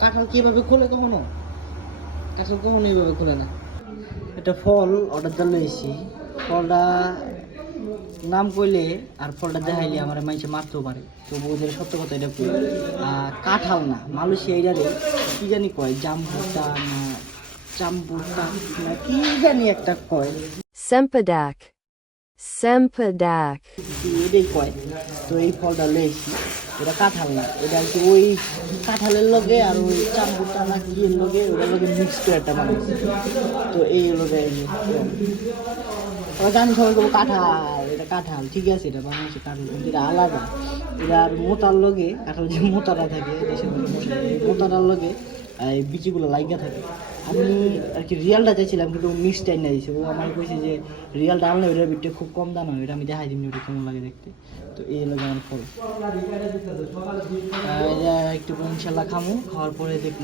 কাঁঠাল কীভাবে খোলে কখনো? কাঁঠাল কখনো এইভাবে খোলে না। এটা ফল অর্ডার জন্য এসেছি। ফলটা নাম কইলে আর ফলটা দেখাইলে আমার মানুষে মারতেও পারে। তো বউদের সত্য কথা এটা কই আহ, কাঁঠাল না মালয়েশিয়া এইটারে কি জানি কয় জাম্বুটা না চাম্বুটা না কি জানি একটা কয়। Sempedak. Sempedak. কি এটাই তো এই ফলটা লয়েছি এটা কাঁঠাল না ওই কাঁঠালের লগে আর ওই লগে ওটার লগে মিক্স একটা মানুষ তো এই লগে। ওরা কাঁঠাল এটা কাঁঠাল ঠিক আছে এটা বাংলাদেশের কাঁঠাল আলাদা এটা আর মোটার লগে কাঁঠাল যে মোটাটা থাকে দেশের লগে এই বিচিগুলো লাইগা থাকে আমি আর কি রিয়ালটা চাইছিলাম, কিন্তু মিক্স টাইম না দিয়েছে। ও আমার কইছে যে রিয়ালটা আনলে ওটার বিটটা খুব কম দাম হয় এটা আমি দেখাই দিই ওটা কেমন লাগে দেখতে। তো এই হলো আমার ফল একটু ইনশাল্লাহ খামু, খাওয়ার পরে দেখব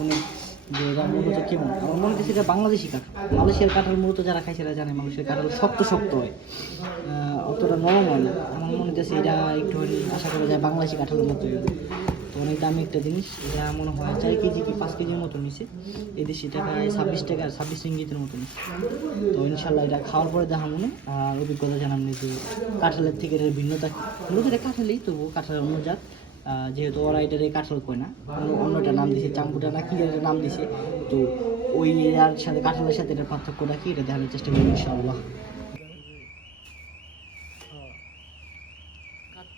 যে এটা মূলত কেমন। আমার মনে হচ্ছে এটা বাংলাদেশি কাঠ মালয়েশিয়ার কাঁঠাল মূলত যারা খায় সেটা জানে মালয়েশিয়ার কাঁঠাল শক্ত শক্ত হয়। অতটা নরম হয় না। আমার মনে হচ্ছে এটা একটু আশা করা যায় বাংলাদেশি কাঁঠালের মতো অনেক দামি একটা জিনিস। এটা মনে হয় চার কেজি কি পাঁচ কেজির মতো নিছে। এই দেশি টাকায় ছাব্বিশ টাকা, ছাব্বিশ ইঙ্গিতের মতো নিছে। তো ইনশাল্লাহ এটা খাওয়ার পরে দেখা মনে আর অভিজ্ঞতা জানাম নি যে কাঁঠালের থেকে এটার ভিন্নতা। মূলত এটা কাঁঠালই তবু কাঁঠালের অন্য জাত। যেহেতু ওরা এটার কাঁঠাল কয় না, অন্য- অন্যটা নাম দিছে, চাম্পুটা না কি একটা নাম দিছে। তো ওই এর সাথে, কাঁঠালের সাথে এটার পার্থক্যটা কি এটা দেখানোর চেষ্টা করি ইনশাল্লাহ করব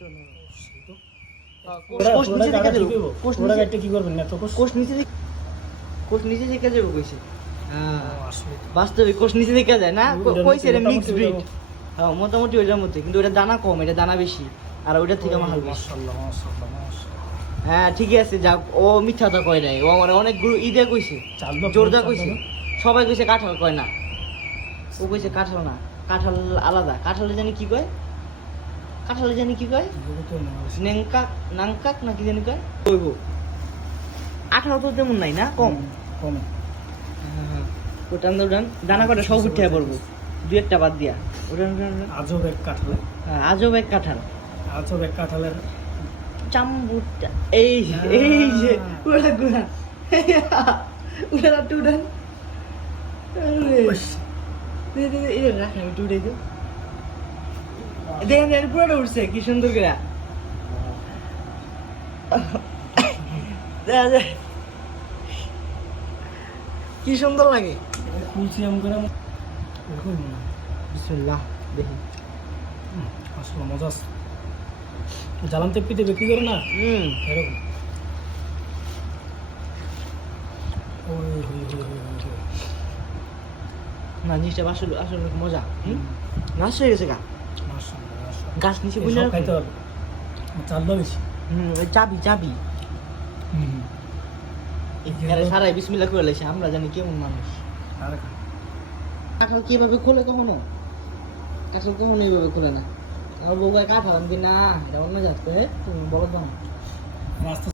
ইনশাআল্লাহ কোষ নিচে থেকে দেবো। কোষ নিচে- কি করবেন? না তো কোষ? কোষ নিচে থেকে কোষ নিচে থেকে যাব কইছে। বাস্তবে কোষ নিচে থেকে যায় না? কইছে এটা মিক্স ব্রিড হ্যাঁ মোটামুটি ওইটার মধ্যে। কিন্তু ওটা দানা কম এটা দানা বেশি। আর থেকে আমার হ্যাঁ ঠিকই আছে যাক ও মিথ্যা তো কয় নাই। ও অনেকগুলো ঈদে কইছে। জোরদা কইছে। সবাই কইছে কাঁঠাল কয় না। ও কইছে কাঁঠাল না। কাঁঠাল আলাদা। কাঁঠালে জানি কি কয়? কাঁঠালে জানি কি কয়? নেংকাক নাংকাক না কি জানি কয়? কইব। আঠারো তো তেমন নাই না? কম। কম। ওটান উঠান দানা কটা সব উঠে পড়ব। দু একটা বাদ দিয়া। উঠান উঠান উঠান। আজব এক কাঁঠাল। হ্যাঁ, আজব এক কাঁঠাল। আজব এক কাঁঠালের চাম্বুটা এই এই যে উড়া গুড়া। উড়া টু উড়ান রাখেন একটু দিও দেখেন দেখেন পুরোটা উঠছে কি সুন্দর করে। কি সুন্দর লাগে। কুলসি আম করে বিসমিল্লাহ দেখি। আসলে মজা আছে জ্বালান তেপ্পিতে বিক্রি করে না? হুম। এরকম। না জিনিসটা আসলে আসলে মজা হুম। নাশ হয়ে গেছে গা। গাছ নিচে এই বুঝলে সব খাইতে হবে চাল বেশি। হুম চাবি চাবি। সারাই বিসমিল্লা করে লাইছে আমরা জানি কেমন মানুষ। কাঁঠাল কীভাবে খোলে কখনো? কাঁঠাল কখনো এইভাবে খোলে না। আমার বউ কাঁঠাল আমি না এটা অন্য জাত করে তুমি বলো তো আস্তে